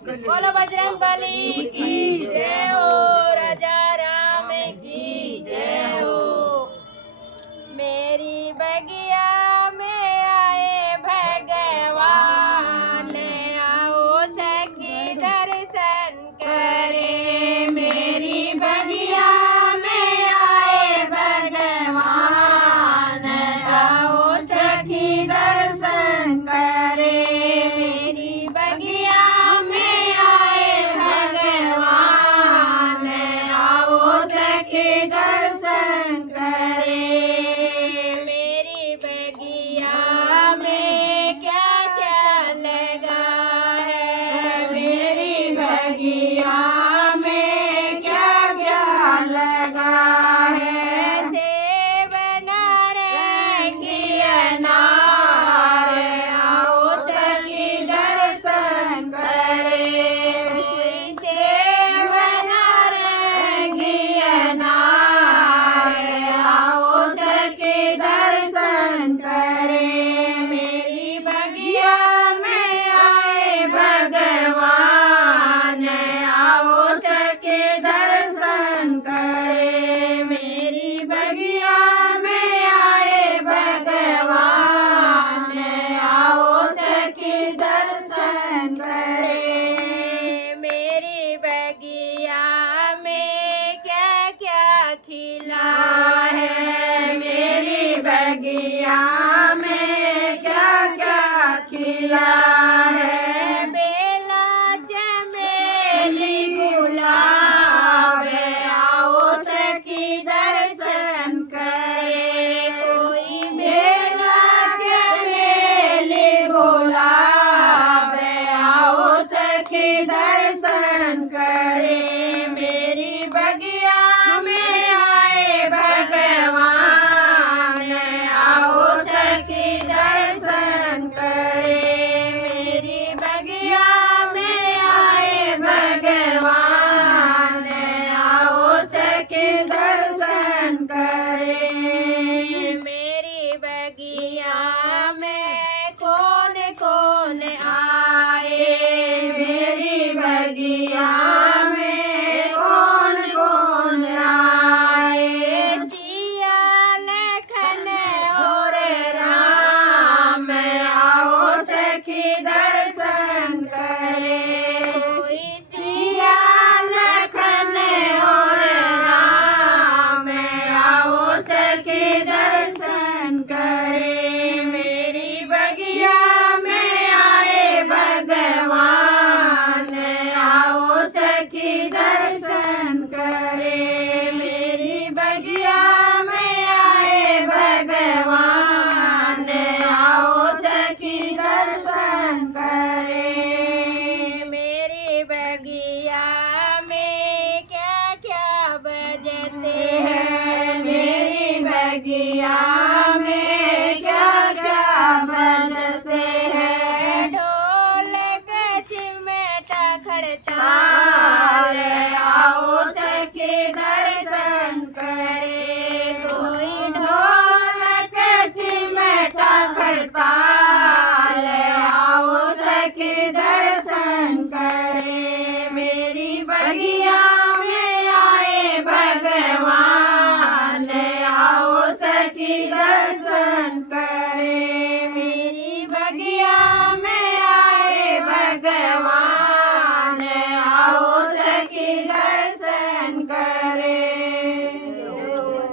बोलो बजरंगबली की जय हो, राजा राम की जय हो। मेरी बगिया में आए भगवान, आओ सखी दर्शन करे। मेरी बगिया में आए भगवान, आओ सखी दर्शन करे। मेरी बगिया में आए भगवान, आओ सखी दर्शन करे। मेरी बगिया में क्या क्या लगा है, मेरी बगिया में क्या क्या लगा है। सेब नारंगी अनार, आओ सखी दर्शन करे। सेब नारंगी अनार, आओ सखी दर्शन करे। मेरी बगिया में आए भगवान, आओ सखी दर्शन करे। मेरी बगिया में आए भगवान, आओ सखी दर्शन करे। मेरी बगिया में क्या क्या खिला है, मेरी बगिया में क्या क्या खिला है। बेला चमेली गुलाब, आओ सखी दर्शन करे। कोई बेला चमेली गुलाब, आओ सखी दर्शन करे। मेरी बगिया में आए भगवान, आओ सखी दर्शन करे। मेरी बगिया में आए भगवान, आओ सखी दर्शन करे। मेरी बगिया में कौन कौन आए, मेरी बगिया में कौन कौन आए। सिया लखन और राम, आओ सखी दर्शन करे। सिया लखन और राम, आओ सखी दर्शन करे। मेरी बगिया में आए भगवान, आओ सखी दर्शन करे। मेरी बगिया में आए भगवान, आओ सखी दर्शन करे। मेरी बगिया में क्या क्या बजते हैं, मेरी बगिया में क्या क्या बजते हैं। ढोलक चिमटा खड़ता